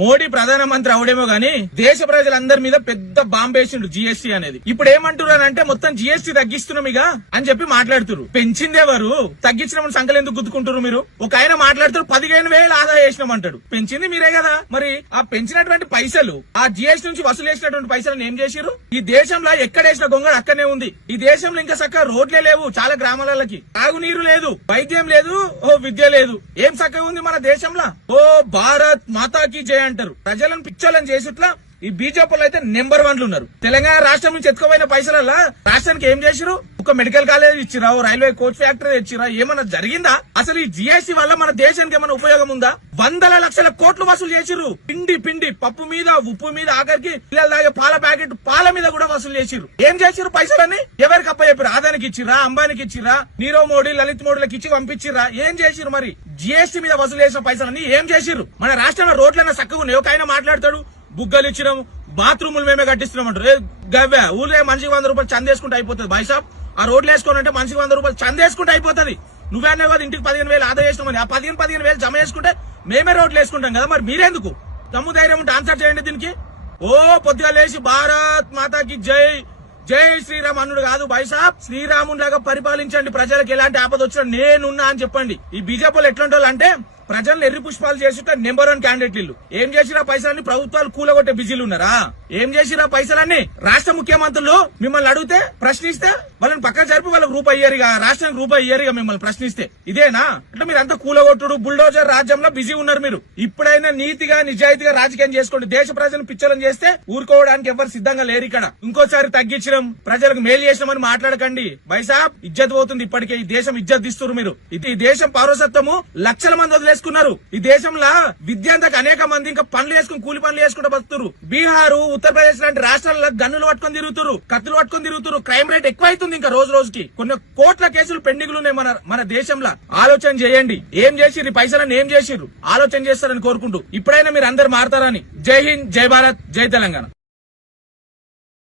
మోడీ ప్రధానమంత్రి అవడేమో గానీ దేశ ప్రజలందరి మీద పెద్ద బాంబేసిండు జిఎస్టీ అనేది. ఇప్పుడు ఏమంటున్నారు అంటే మొత్తం జిఎస్టీ తగ్గిస్తున్నాం ఇక అని చెప్పి మాట్లాడుతుర్రు. పెంచిందే వారు తగ్గించిన సంఖ్యలు ఎందుకు గుద్దుకుంటారు మీరు? ఒక ఆయన మాట్లాడుతారు పదిహేను వేలు ఆదా చేసినాం అంటాడు పెంచింది మీరే కదా. మరి ఆ పెంచినటువంటి పైసలు ఆ జిఎస్టీ నుంచి వసూలు చేసినటువంటి పైసలను ఏం చేసిరు ఈ దేశంలో ఎక్కడేసిన గొంగడు అక్కడనే ఉంది. ఈ దేశంలో ఇంకా చక్కగా రోడ్లే లేవు చాలా గ్రామాలకి. తాగునీరు లేదు వైద్యం లేదు ఓ విద్య లేదు. ఏం చక్కగా ఉంది మన దేశంలో? ఓ భారత్ మాతాకి జయ అంటారు. ప్రజలను పిచ్చోళ్ళని చేసిట్లా ఈ బీజేపీలో అయితే నెంబర్ వన్లు ఉన్నారు. తెలంగాణ రాష్ట్రం నుంచి ఎత్తుకోపోయిన పైసలల్లా రాష్ట్రానికి ఏం చేసిరు ఒక మెడికల్ కాలేజ్ ఇచ్చిరా ఓ రైల్వే కోచ్ ఫ్యాక్టరీ ఇచ్చిరా ఏమన్నా జరిగిందా? అసలు ఈ జిఐసి వల్ల మన దేశానికి ఏమైనా ఉపయోగం ఉందా? వందల లక్షల కోట్లు వసూలు చేసిరు పిండి పిండి పప్పు మీద ఉప్పు మీద ఆఖరికి పిల్లలు తాగే పాల ప్యాకెట్ పాల మీద కూడా వసూలు చేసిరు ఏం చేసిరు పైసలని ఎవరికి అప్ప చెప్పారు ఆదానికి ఇచ్చిరా అంబానికి ఇచ్చిరా నీరవ్ మోడీ లలిత్ మోడీలకు ఇచ్చి పంపించిరా ఏం చేసిరు మరి? జిఎస్టీ మీద వసూలు చేసిన పైసలని ఏం చేసిరు మన రాష్ట్రంలో రోడ్లన్న చక్కగా ఉన్నాయి ఒక ఆయన మాట్లాడతాడు బుగ్గలు ఇచ్చినాం బాత్రూములు మేమే కట్టిస్తున్నాం అంటారు. ఏ గవ్వే ఊళ్ళో మనిషికి వంద రూపాయలు చందేసుకుంటే అయిపోతుంది. బైసాబ్ ఆ రోడ్లు వేసుకోనంటే మనిషికి వంద రూపాయలు చందేసుకుంటే అయిపోతుంది. నువ్వే అన్నావు కదా ఇంటికి పదిహేను వేలు ఆదా చేసినామని. ఆ పదిహేను పదిహేను వేలు జమ చేసుకుంటే మేమే రోడ్లు వేసుకుంటాం కదా మరి మీరెందుకు? తమ్ము ధైర్యం ఉంటే ఆన్సర్ చేయండి దీనికి. ఓ పొద్దుగా లేచి భారత్ మాతాకి జై. జై శ్రీరామ్ అన్నుడు కాదు. బైసాబ్ శ్రీరాముని లాగా పరిపాలించండి. ప్రజలకు ఎలాంటి ఆపద వచ్చినా నేనున్నా అని చెప్పండి. ఈ బీజేపీలు ఎట్లాంటి వాళ్ళు అంటే ప్రజలను ఎర్రి పుష్పాలు చేసి నెంబర్ వన్ క్యాండిడేట్ వీళ్ళు. ఏం చేసిరా పైసలన్నీ ప్రభుత్వాలు కూలగొట్టే బిజీలు ఉన్నారా? ఏం చేసిరా పైసలన్నీ? రాష్ట్ర ముఖ్యమంత్రులు మిమ్మల్ని అడిగితే ప్రశ్నిస్తే వాళ్ళని పక్కన జరిపి వాళ్ళకి రూపాయి ఇయ్యరుగా రాష్ట్రానికి రూపాయి ఇయ్యరుగా మిమ్మల్ని ప్రశ్నిస్తే. ఇదేనా? అంటే మీరు అంతా కూలగొట్టుడు బుల్డోజర్ రాజ్యంలో బిజీ ఉన్నారు మీరు. ఇప్పుడైనా నీతిగా నిజాయితీగా రాజకీయం చేసుకోండి. దేశ ప్రజలను పిచ్చలం చేస్తే ఊరుకోవడానికి ఎవరు సిద్ధంగా లేరు ఇక్కడ. ఇంకోసారి తగ్గించడం ప్రజలకు మేలు చేసినామని మాట్లాడకండి. బైసాబ్ ఇజ్జత్ పోతుంది ఇప్పటికే. ఈ దేశం ఇజ్జత్ ఇస్తున్నారు మీరు. ఇది ఈ దేశం పౌరసత్వము లక్షల మంది వదిలేసుకున్నారు ఈ దేశంలో విద్యాంతకు అనేక మంది ఇంకా పనులు వేసుకుని కూలి పనులు వేసుకుంటూ బతున్నారు బీహార్ ఉత్తరప్రదేశ్ లాంటి రాష్ట్రాల్లో గన్నులు పట్టుకొని తిరుగుతారు కత్తులు పట్టుకొని తిరుగుతారు క్రైమ్ రేట్ ఎక్కువ అవుతుంది ఇంకా రోజు రోజుకి. కొన్ని కోట్ల కేసులు పెండింగ్ ఉన్నాయి మన మన దేశంలో. ఆలోచన చేయండి. ఏం చేసిర్రు? ఈ పైసలను ఏం చేసిర్రు? ఆలోచన చేస్తారని కోరుకుంటూ. ఇప్పుడైనా మీరు అందరు మారతారని. జై హింద్ జై భారత్ జై తెలంగాణ.